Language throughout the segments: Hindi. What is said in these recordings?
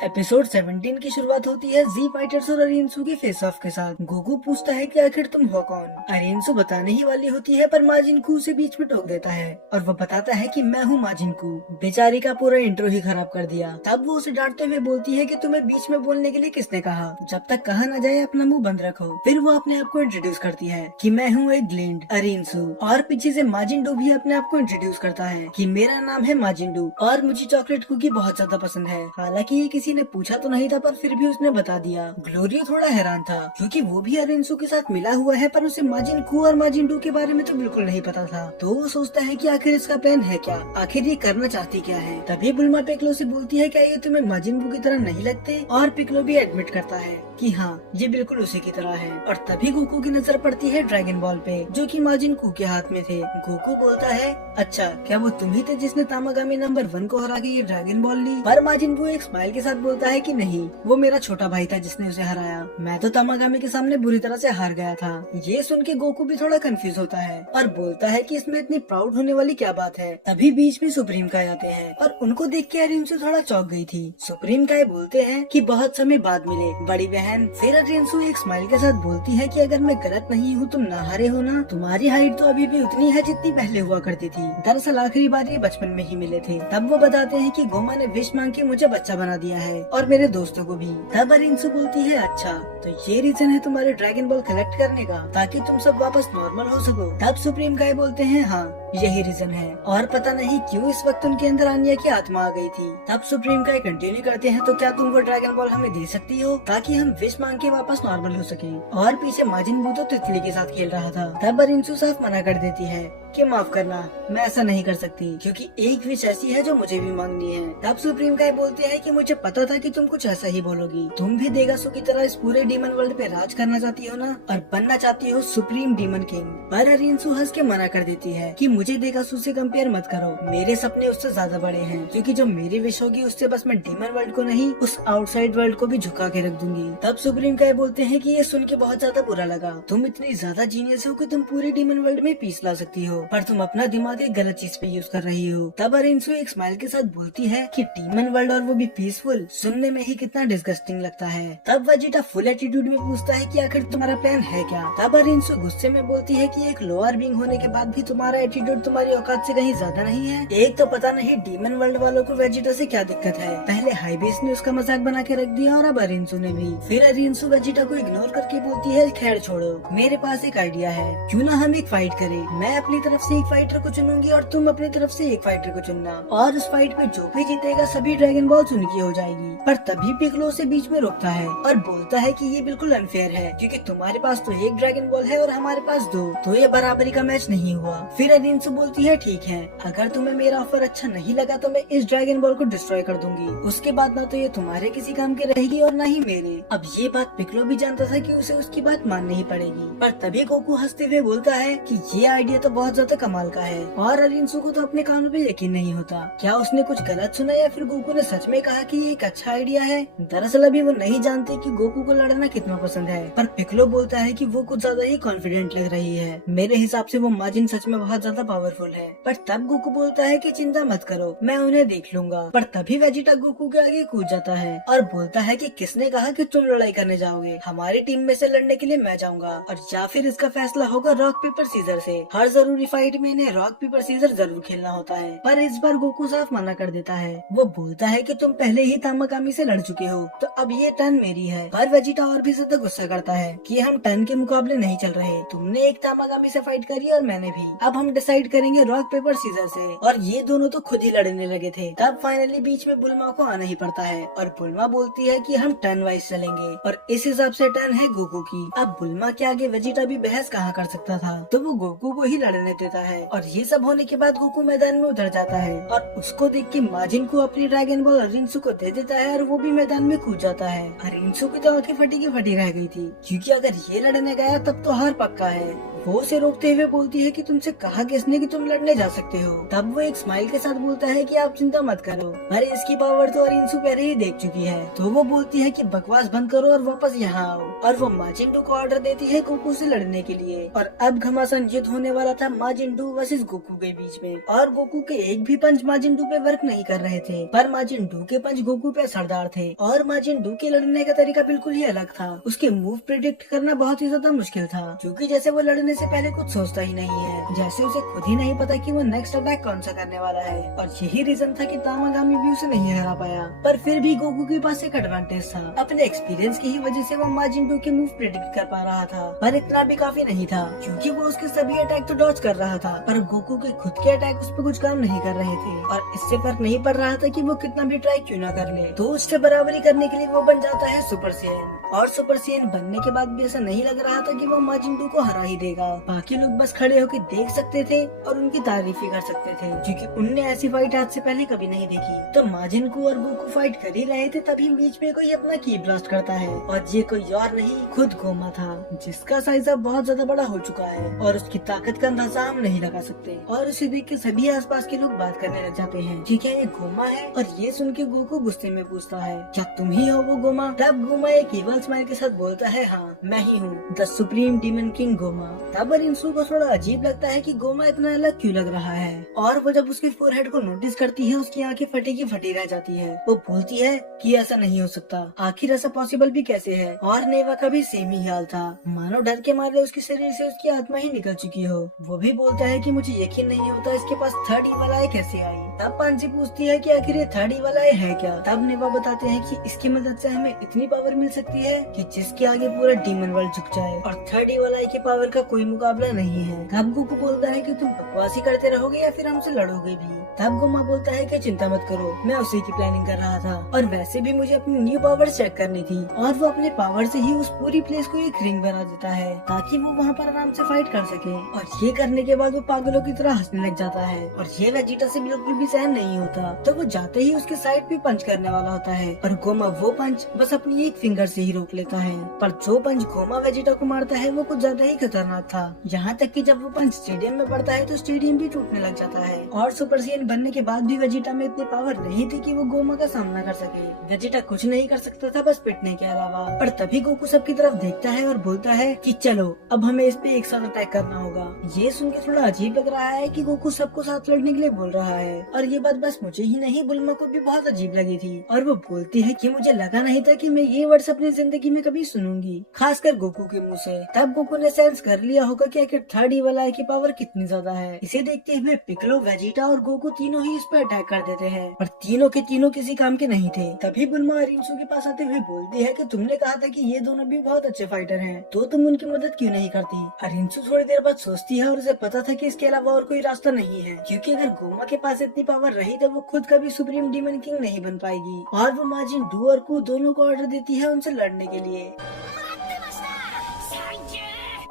एपिसोड 17 की शुरुआत होती है जी फाइटर्स और अरियंसु के फेस ऑफ के साथ। गोकू पूछता है कि आखिर तुम हो कौन। अरियंसु बताने ही वाली होती है पर माजिनकू उसे बीच में टोक देता है और वो बताता है कि मैं हूँ माजिनकू। बेचारी का पूरा इंट्रो ही खराब कर दिया। तब वो उसे डांटते हुए बोलती है कि तुम्हें बीच में बोलने के लिए किसने कहा, जब तक कहा न जाए अपना मुंह बंद रखो। फिर वो अपने आप को इंट्रोड्यूस करती है कि मैं हूँ एक ग्लिंड अरियंसु, और पीछे से माजिंडू भी अपने आप को इंट्रोड्यूस करता है कि मेरा नाम है माजिंडू और मुझे चॉकलेट कुकी बहुत ज्यादा पसंद है। हालांकि ये किसी ने पूछा तो नहीं था पर फिर भी उसने बता दिया। ग्लोरियो थोड़ा हैरान था क्योंकि वो भी अरियंसु के साथ मिला हुआ है पर उसे माजिनकू और माजिंडू के बारे में तो बिल्कुल नहीं पता था। तो वो सोचता है कि आखिर इसका प्लान है क्या, आखिर ये करना चाहती क्या है। तभी बुल्मा पिक्लो से बोलती है क्या ये तुम्हें माजिनबू की तरह नहीं लगते, और पिक्लो भी एडमिट करता है कि हाँ ये बिल्कुल उसी की तरह है। और तभी गोकू की नजर पड़ती है ड्रैगन बॉल पे जो कि माजिनकू के हाथ में थे। गोकू बोलता है अच्छा क्या वो तुम ही थे जिसने तामागामी नंबर 1 को हरा के ये ड्रैगन बॉल ली। पर माजिनबू एक स्माइल के साथ बोलता है कि नहीं, वो मेरा छोटा भाई था जिसने उसे हराया, मैं तो तामागामी के सामने बुरी तरह से हार गया था। ये सुन के गोकू भी थोड़ा कंफ्यूज होता है और बोलता है कि इसमें इतनी प्राउड होने वाली क्या बात है। तभी बीच में सुप्रीम काय आते हैं और उनको देख के अरियंसु थोड़ा चौंक गई थी। सुप्रीम काय बोलते हैं कि बहुत समय बाद मिले बड़ी बहन। फिर अरियंसु एक स्माइल के साथ बोलती है कि अगर मैं गलत नहीं हूँ तुम ना हारे हो ना, तुम्हारी हाइट तो अभी भी उतनी है जितनी पहले हुआ करती थी। दरअसल आखिरी बार ये बचपन में ही मिले थे। तब वो बताते हैं कि गोमा ने विश मांग के मुझे बच्चा बना दिया है और मेरे दोस्तों को भी। तब अरियंसु बोलती है अच्छा तो ये रीजन है तुम्हारे ड्रैगन बॉल कलेक्ट करने का ताकि तुम सब वापस नॉर्मल हो सको। तब सुप्रीम काय बोलते हैं हाँ यही रीजन है, और पता नहीं क्यों इस वक्त उनके अंदर आनिया की आत्मा आ गई थी। तब सुप्रीम काय कंटिन्यू करते हैं तो क्या तुम वो ड्रैगन बॉल हमें दे सकती हो ताकि हम विश मांग के वापस नॉर्मल हो सके। और पीछे माजिनबू तो तितली के साथ खेल रहा था। तब अरियंसु साफ मना कर देती है कि माफ करना मैं ऐसा नहीं कर सकती क्योंकि एक विश ऐसी है जो मुझे भी मांगनी है। तब सुप्रीम काय बोलते हैं कि मुझे पता था कि तुम कुछ ऐसा ही बोलोगी, तुम भी देगासु की तरह इस पूरे डीमन वर्ल्ड पे राज करना चाहती हो ना, और बनना चाहती हो सुप्रीम डीमन किंग। पर अरियंसु हंस के मना कर देती है कि मुझे देगासु से कंपेयर मत करो, मेरे सपने उससे ज्यादा बड़े हैं, क्योंकि जो मेरी विश होगी उससे बस मैं डीमन वर्ल्ड को नहीं उस आउटसाइड वर्ल्ड को भी झुका के रख दूंगी। तब सुप्रीम काय बोलते हैं कि ये सुन के बहुत ज्यादा बुरा लगा, तुम इतनी ज्यादा जीनियस हो कि तुम पूरे डीमन वर्ल्ड में पीस ला सकती हो पर तुम अपना दिमाग एक गलत चीज पे यूज कर रही हो। तब अरियंसु एक स्माइल के साथ बोलती है कि डीमन वर्ल्ड और वो भी पीसफुल, सुनने में ही कितना डिस्गस्टिंग लगता है। तब वेजिटा फुल एटीट्यूड में पूछता है कि आखिर तुम्हारा प्लान है क्या। तब अरियंसु गुस्से में बोलती है कि एक लोअर बीइंग होने के बाद भी तुम्हारा एटीट्यूड तुम्हारी औकात से कहीं ज्यादा नहीं है। एक तो पता नहीं डीमन वर्ल्ड वालों को वेजिटा से क्या दिक्कत है, पहले हाईबेस ने उसका मजाक बना के रख दिया और अब अरियंसु ने भी। फिर अरियंसु वेजिटा को इग्नोर करके बोलती है खैर छोड़ो, मेरे पास एक आइडिया है, क्यों ना हम एक फाइट करें, मैं अपनी तरफ से एक फाइटर को चुनूंगी और तुम अपनी तरफ से एक फाइटर को चुनना, और उस फाइट में जो भी जीतेगा सभी ड्रैगन बॉल्स उनकी हो जाएगी। पर तभी पिक्लो उसे बीच में रोकता है और बोलता है कि ये बिल्कुल अनफेयर है क्योंकि तुम्हारे पास तो एक ड्रैगन बॉल है और हमारे पास 2, तो ये बराबरी का मैच नहीं हुआ। फिर अरियंसु बोलती है ठीक है, अगर तुम्हें मेरा ऑफर अच्छा नहीं लगा तो मैं इस ड्रैगन बॉल को डिस्ट्रॉय कर दूंगी, उसके बाद ना तो ये तुम्हारे किसी काम की रहेगी और ना ही मेरे। अब ये बात पिक्लो भी जानता था कि उसे उसकी बात माननी ही पड़ेगी। पर तभी गोकू हंसते हुए बोलता है कि ये आइडिया तो बहुत ज्यादा कमाल का है, और अरियंसु को तो अपने कानों पे यकीन नहीं होता। क्या उसने कुछ गलत सुना या फिर गोकू ने सच में कहा कि ये एक अच्छा आइडिया है। दरअसल अभी वो नहीं जानते कि गोकू को लड़ना कितना पसंद है, पर पिक्लो बोलता है कि वो कुछ ज्यादा ही कॉन्फिडेंट लग रही है, मेरे हिसाब से वो माजिन सच में बहुत ज्यादा पावरफुल है। पर तब गोकू बोलता है कि चिंता मत करो, मैं उन्हें देख लूंगा। पर तभी वेजिटा गोकू के आगे कूद जाता है और बोलता है कि किसने कहा कि तुम लड़ाई करने जाओगे, हमारी टीम में से लड़ने के लिए मैं जाऊंगा, और या फिर इसका फैसला होगा रॉक पेपर सीजर से। हर जरूरी फाइट में इन्हें रॉक पेपर सीजर जरूर खेलना होता है। पर इस बार गोकू साफ मना कर देता है, वो बोलता है कि तुम पहले ही तामागामी से लड़ चुके हो तो अब ये टर्न मेरी है। पर वेजिटा और भी ज्यादा गुस्सा करता है कि हम टर्न के मुकाबले नहीं चल रहे, तुमने एक तामागामी से फाइट करी और मैंने भी, अब हम डिसाइड करेंगे रॉक पेपर सीजर से। और ये दोनों तो खुद ही लड़ने लगे थे। तब फाइनली बीच में बुल्मा को आना ही पड़ता है और बुल्मा बोलती है कि हम टर्न वाइज चलेंगे और इस हिसाब से टर्न है गोकू की। अब बुल्मा के आगे वेजिटा भी बहस कहाँ कर सकता था, तो वो गोकू को ही लड़ने देता है। और ये सब होने के बाद गोकू मैदान में उतर जाता है और उसको देख के माजिनकू अपनी ड्रैगन बॉल अरियंसु को दे देता है और वो भी मैदान में कूद जाता है। अरियंसु की तो आंखें फटी की फटी रह गई थी क्योंकि अगर ये लड़ने गया तब तो हार पक्का है। वो उसे रोकते हुए बोलती है कि तुमसे कहा किसने कि तुम लड़ने जा सकते हो। तब वो एक स्माइल के साथ बोलता है कि आप चिंता मत करो, अरे इसकी पावर तो अरिंसु पहले ही देख चुकी है। तो वो बोलती है कि बकवास बंद करो और वापस यहाँ आओ, और वो माजिन-डू को ऑर्डर देती है गोकू से लड़ने के लिए। और अब घमासान युद्ध होने वाला था माजिन-डू वर्सेस गोकू के बीच में, और गोकू के एक भी पंच माजिन-डू पे वर्क नहीं कर रहे थे, पर माजिन-डू के पंच गोकू पे असरदार थे। और माजिन-डू के लड़ने का तरीका बिल्कुल ही अलग था। उसके मूव प्रिडिक्ट करना बहुत ही ज्यादा मुश्किल था, क्योंकि जैसे वो लड़ने से पहले कुछ सोचता ही नहीं है, जैसे उसे खुद ही नहीं पता कि वो नेक्स्ट अटैक कौन सा करने वाला है। और यही रीजन था कि तामागामी भी उसे नहीं हरा पाया। पर फिर भी गोकू के पास एक एडवांटेज था, अपने एक्सपीरियंस की ही वजह से वो माजिन-डू के मूव प्रिडिक्ट कर पा रहा था। पर इतना भी काफी नहीं था, क्योंकि वो उसके सभी अटैक तो डॉज कर रहा था, पर गोकू के खुद के अटैक उस पर कुछ काम नहीं कर रहे थे। और इससे फर्क नहीं पड़ रहा था कि वो कितना भी ट्राई क्यों ना कर ले। तो उससे बराबरी करने के लिए वो बन जाता है सुपर सैयन। और सुपर सैयन बनने के बाद भी ऐसा नहीं लग रहा था कि वो माजिन-डू को हरा ही देगा। बाकी लोग बस खड़े होकर देख सकते थे और उनकी तारीफ ही कर सकते थे, क्योंकि उनने ऐसी फाइट आज से पहले कभी नहीं देखी। तो माजिन-डू और गोकू फाइट कर ही रहे थे, तभी बीच में कोई अपना की ब्लास्ट करता है, और ये कोई और नहीं खुद गोमा था, जिसका साइज अब बहुत ज्यादा बड़ा हो चुका है और उसकी ताकत का अंदाजा हम नहीं लगा सकते। और उसे देख के सभी आसपास के लोग बात करने लग जाते हैं कि क्या ये गोमा है। और ये सुन के गोकू गुस्से में पूछता है, क्या तुम ही हो वो गोमा? तब गोमा एक इवल स्माइल के साथ बोलता है, हाँ मैं ही हूँ, the supreme demon king Goma. तब अरिंसु को थोड़ा अजीब लगता है कि गोमा इतना अलग क्यों लग रहा है। और वो जब उसके फोरहेड को नोटिस करती है, उसकी आंखें फटी की फटी रह जाती है। वो बोलती है कि ऐसा नहीं हो सकता, आखिर ऐसा पॉसिबल भी कैसे है। और नेवा का भी सेम ही हाल था, मानो डर के मारे उसके शरीर से उसकी आत्मा ही निकल चुकी हो। वो भी बोलता है कि मुझे यकीन नहीं होता इसके पास थर्ड ईवल आई कैसे आई। तब पांची पूछती है कि आखिर ये थर्ड ईवल आई है क्या। तब नेवा बताते हैं कि इसकी मदद से हमें इतनी पावर मिल सकती है कि जिसके आगे पूरा डीमन वर्ल्ड झुक जाए, और थर्ड ईवल आई की पावर का कोई मुकाबला नहीं है। तब गोकू बोलता है कि तुम बकवासी करते रहोगे या फिर हमसे लड़ोगे भी। तब गोमा बोलता है कि चिंता मत करो, मैं उसी की प्लानिंग कर रहा था, और वैसे भी मुझे अपनी न्यू पावर चेक करनी थी। और वो अपने पावर से ही उस पूरी प्लेस को एक रिंग बना देता है, ताकि वो वहाँ पर आराम से फाइट कर सके। और ये करने के बाद वो पागलों की तरह हंसने लग जाता है, और ये वेजिटा से बिल्कुल भी सहन नहीं होता। तो वो जाते ही उसके साइड पे पंच करने वाला होता है, पर गोमा वो पंच बस अपनी एक फिंगर से ही रोक लेता है। पर जो पंच गोमा वेजिटा को मारता है वो कुछ ज्यादा ही खतरनाक था, यहाँ तक कि जब वो पंच स्टेडियम में पड़ता है तो स्टेडियम भी टूटने लग जाता है। और सुपर सैयन बनने के बाद भी वेजिटा में इतनी पावर नहीं थी कि वो गोमा का सामना कर सके। वेजिटा कुछ नहीं कर सकता था बस पिटने के अलावा। पर तभी गोकू सबकी तरफ देखता है और बोलता है कि चलो अब हमें इस पे एक साथ अटैक करना होगा। ये सुन के थोड़ा अजीब लग रहा है कि गोकू सबको साथ लड़ने के लिए बोल रहा है, और ये बात बस मुझे ही नहीं बुल्मा को भी बहुत अजीब लगी थी। और वो बोलती है कि मुझे लगा नहीं था कि मैं ये वर्ड्स अपनी जिंदगी में कभी सुनूंगी, खासकर गोकू के मुंह से। तब गोकू ने सेंस कर लिया होगा कि आखिर थर्ड ईवल आई की पावर कितनी ज्यादा है। इसे देखते हुए पिक्लो, वेजिटा और गोकू तीनों ही इस पे अटैक कर देते हैं, पर तीनों के तीनों किसी काम के नहीं थे। तभी बुल्मा अरिंसु के पास आते हुए बोलती है कि तुमने कहा था कि ये दोनों भी बहुत अच्छे फाइटर हैं, तो तुम उनकी मदद क्यों नहीं करती। अरिंसु थोड़ी देर बाद सोचती है और उसे पता था कि इसके अलावा और कोई रास्ता नहीं है, क्योंकि अगर गोमा के पास इतनी पावर रही तो वो खुद कभी सुप्रीम डीमन किंग नहीं बन पाएगी। और वो माजिन-डू और कू दोनों को ऑर्डर देती है उनसे लड़ने के लिए।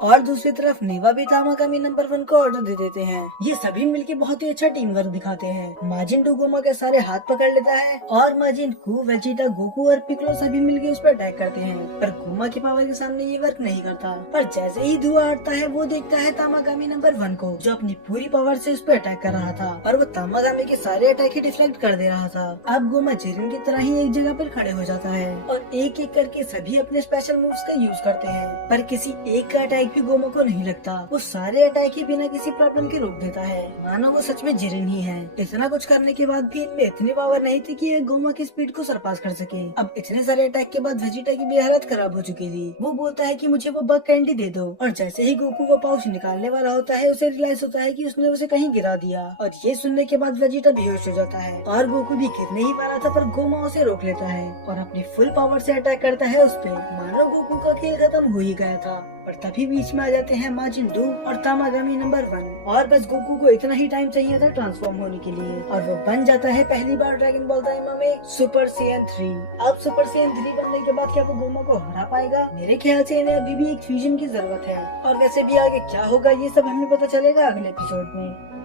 और दूसरी तरफ नेवा भी तामागामी नंबर 1 को ऑर्डर दे देते हैं। ये सभी मिलके बहुत ही अच्छा टीम वर्क दिखाते हैं। माजिन-डू गोमा के सारे हाथ पकड़ लेता है, और माजिन-कू, वेजिटा, गोकू और पिक्लो सभी मिलके उस पर अटैक करते हैं, पर गोमा की पावर के सामने ये वर्क नहीं करता। पर जैसे ही धुआं हटता है वो देखता है तामागामी नंबर 1 को, जो अपनी पूरी पावर से उस पर अटैक कर रहा था, और वो तामागामी के सारे अटैक ही डिफ्लेक्ट कर दे रहा था। अब गोमा जिरिन की तरह ही एक जगह पर खड़े हो जाता है, और एक एक करके सभी अपने स्पेशल मूव्स का यूज करते हैं, पर किसी एक का अटैक भी गोमा को नहीं लगता। वो सारे अटैक ही बिना किसी प्रॉब्लम के रोक देता है, मानो वो सच में जिरिन ही है। इतना कुछ करने के बाद भी इनमें इतनी पावर नहीं थी कि ये गोमा की स्पीड को सरपास कर सके। अब इतने सारे अटैक के बाद वेजिटा की भी हालत खराब हो चुकी थी। वो बोलता है कि मुझे वो बग कैंडी दे दो, और जैसे ही गोकू वो पाउच निकालने वाला होता है उसे रियलाइज होता है कि उसने उसे कहीं गिरा दिया, और ये सुनने के बाद वेजिटा बेहोश हो जाता है। और गोकू भी गिरने ही वाला था, पर गोमा उसे रोक लेता है और अपनी फुल पावर से अटैक करता है उस पे, मानो गोकू का खेल खत्म हो ही गया था। पर तभी बीच में आ जाते हैं माजिन-डू और तामागामी नंबर 1, और बस गोकू को इतना ही टाइम चाहिए था ट्रांसफॉर्म होने के लिए, और वो बन जाता है पहली बार ड्रैगन बॉल दाइमा में सुपर सैयन 3। अब सुपर सैयन 3 बनने के बाद क्या वो गोमा को हरा पाएगा? मेरे ख्याल से इन्हें अभी भी एक फ्यूजन की जरूरत है, और वैसे भी आगे क्या होगा ये सब हमें पता चलेगा अगले एपिसोड में।